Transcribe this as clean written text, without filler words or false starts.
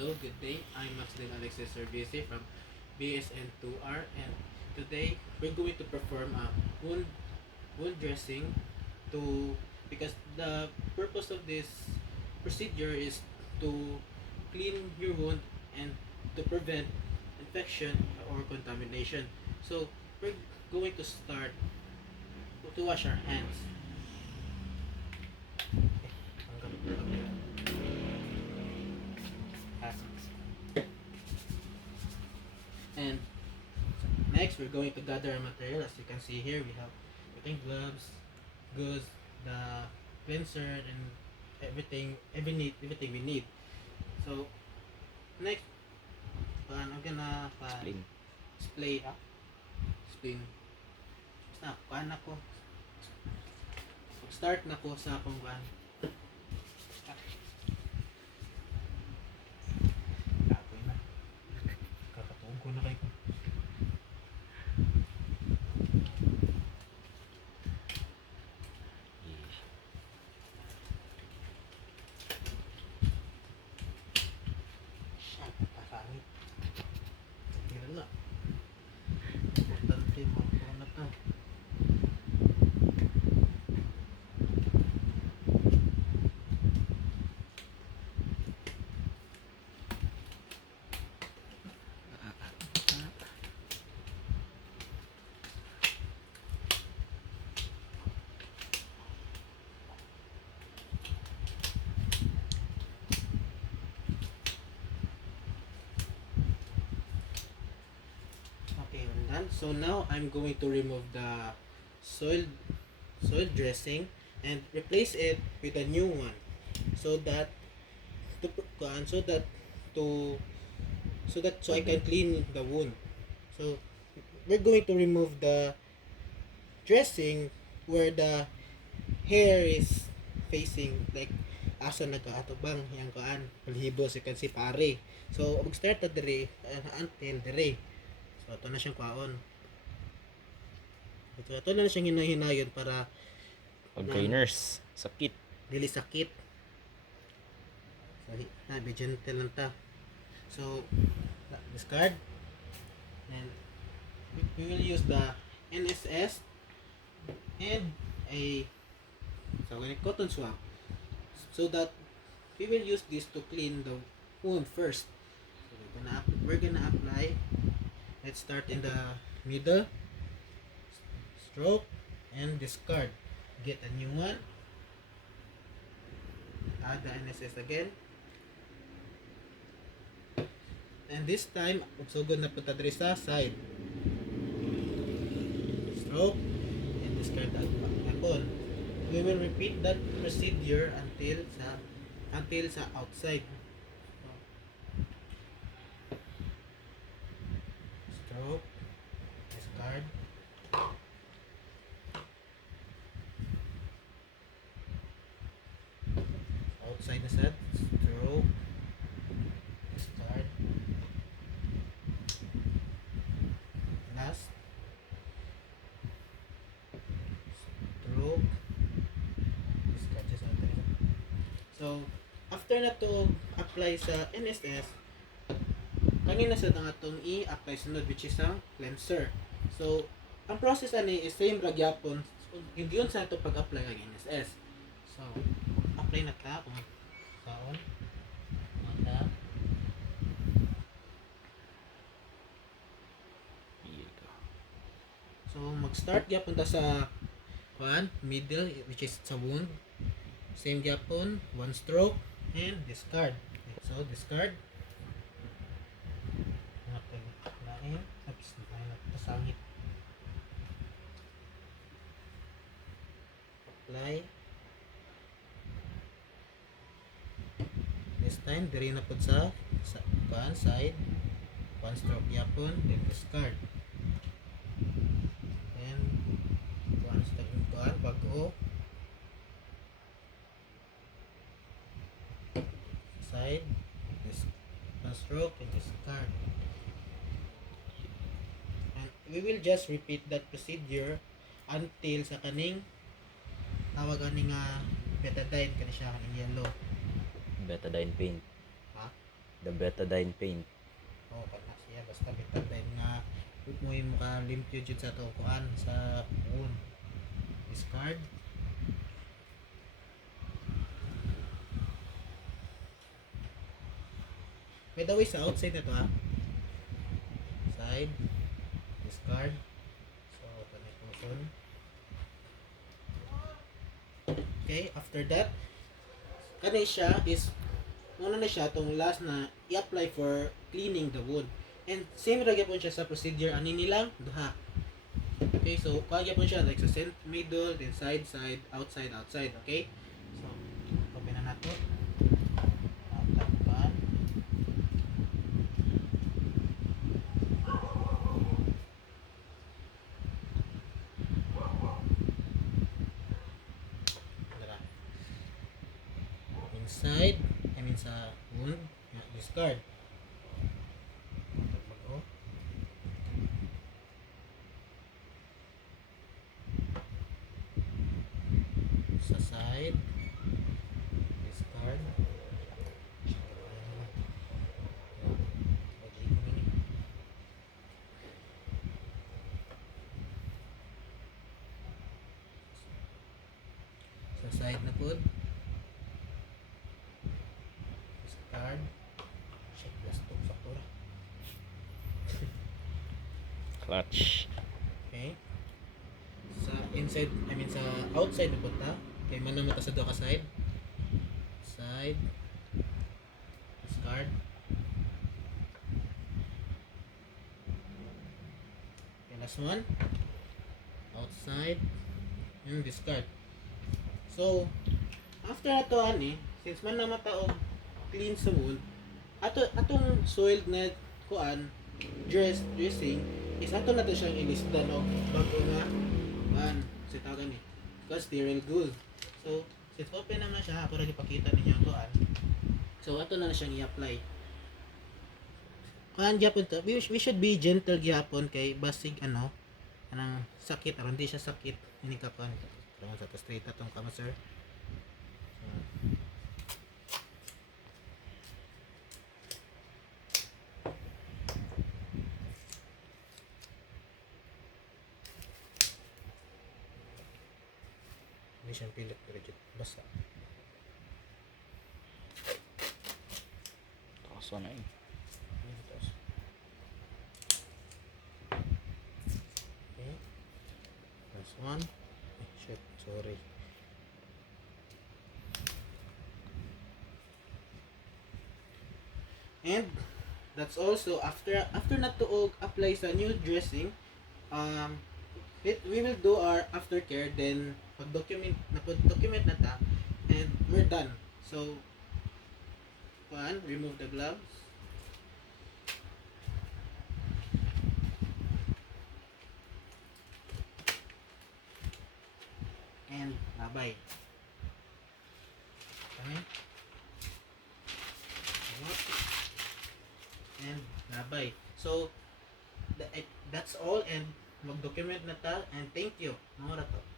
Hello, good day. I'm Maxine Alexis Service from BSN2R, and today we're going to perform a wound dressing to because the purpose of this procedure is to clean your wound and to prevent infection or contamination. So we're going to start to wash our hands. And next, we're going to gather our material. As you can see here, we have gloves, goods, the cleanser, and everything we need. So next, I'm gonna Explain. display explain. Basta, kuhaan ako. Start na ko sa akong kuhaan. Kapoy na. Kakatuog ko na kayo. Kakangit. Tingnan na. Importante mo ako na to. Okay, I'm done. So now I'm going to remove the soil dressing and replace it with a new one, so that to kuhaan, to so I can clean the wound. So we're going to remove the dressing where the hair is facing, like asa nagkaatubang yang kuan balhibos, you can see pare. So mag-start ta dire until dire. So ito na siyang kwaon. Ito na siyang hinahinayon para Okay, nurse. Sakit. dili sakit. So be gentle lang ta. So discard, and we will use the NSS and a cotton swab, so that we will use this to clean the wound first. So we're gonna apply. Let's start in the middle, stroke, and discard. Get a new one. Add the NSS again. And this time, ugsugod na punta diri sa side. Stroke and discard agpon. We will repeat that procedure until sa outside. Stroke, discard, outside na sad. Stroke, discard, last, stroke, discard sa outside. So after na to apply sa NSS, kanina sa atong i-apply sunod, which is ang cleanser. So ang process ani is same ra gyapon, hindi yun sa ato pag-apply ang NSS. So apply na ta kung kaon mata. So mag-start gyapon ta sa middle, which is sa wound. Same gyapon, one stroke and discard. So discard. Natin lain, tapos na pasangit. Apply. This time diri na pud sa side. One stroke yapon, then discard. And one stroke bago. Side, this one stroke and discard. And we will just repeat that procedure until sa kaning tawag ani nga betadine kani siya kaning yellow. Betadine paint. Ha? The betadine paint. Oh, kana siya basta betadine nga mo yung maka limpyo jud sa to kuan sa wound. Discard. By the way, sa outside na to ha. Side. Discard. So, panay puson. Okay, after that, kani siya is muna na siya tong last na i-apply for cleaning the wound. And same ra gyapon siya sa procedure ani nilang duha. Okay, so kuha gyapon siya like sa middle, then side, side, outside, outside, okay? So, open na nato. Tapan. Dara. Inside, I mean sa wound, discard. Bago. Sa side, discard. Sa side na pod. Discard. Shit, plastic saktura. Clutch. Okay. Sa inside, I mean sa outside na punta. Kay man naman ta sa duha ka side. Side. Discard. Okay, last one. Outside. Yung discard. So, after ato ani, since man naman ta og clean sa wound, atong soiled na kuan dressing is ato na to siyang ilisdan og bago nga si tawag ni because sterile good. So since open naman siya para ipakita ninyo ang kuan, so ato na siyang i-apply kuan gyapon to. We should be gentle gyapon kay basig anang sakit aron di siya sakit ini ka kuan karon sa to straight atong kama sir. Hindi siyang pilit pero dyan basa. Kaso na eh. Okay. Last one. Shit, sorry. And that's also after na tuog apply sa new dressing, we will do our aftercare, then pag-document na ta and we're done. So remove the gloves. And bye-bye. Okay. And bye-bye. So that's all, and mag-document na ta, and thank you. Mga to.